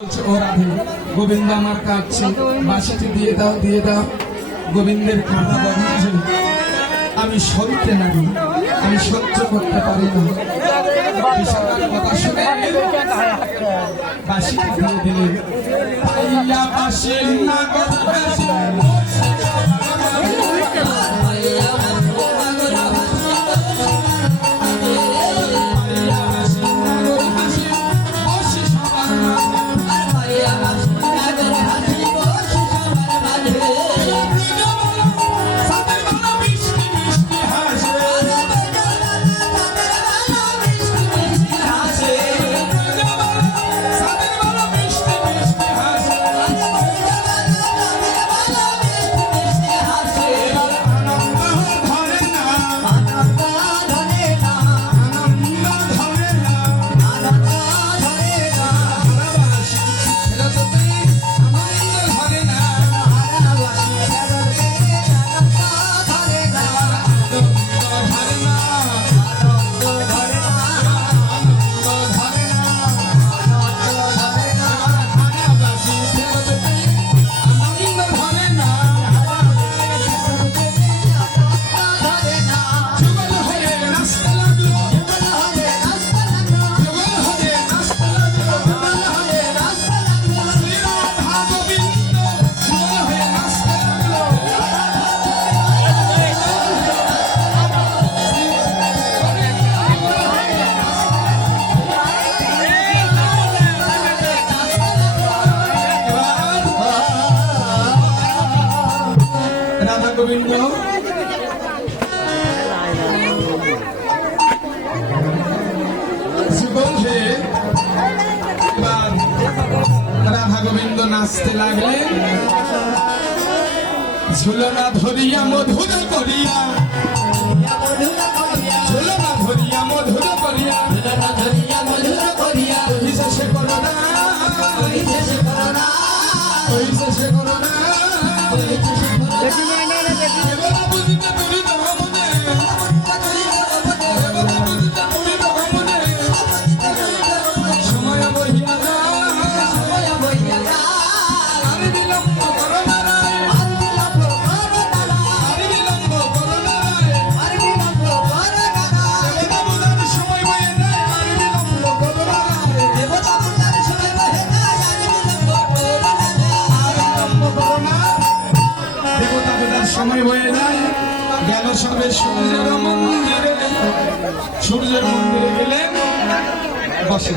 ও রাধে, গোবিন্দ আমার কাছে বাঁশিটি দিয়ে দাও গোবিন্দের কথা বলছে আমি সইতে নারি, আমি সহ্য করতে পারি না। কথা শুনে বাঁশিটি দিয়ে দিলেন। পাইয়া বাঁশির নাগর বাঁশি রাধা গোবিন্দ সুগন্ধে এবার রাধা গোবিন্দ নাচতে লাগলেন। ঝুলনা ধরিয়া মধুর করিয়া, ঝুলনা ধরিয়া মধুর করিয়া, শেষে করোনা, শেষে করোনা সময় হয়ে যায়। গেল সবে সূর্যের মন্দিরে, সূর্যের মন্দিরে গেলেন বসে।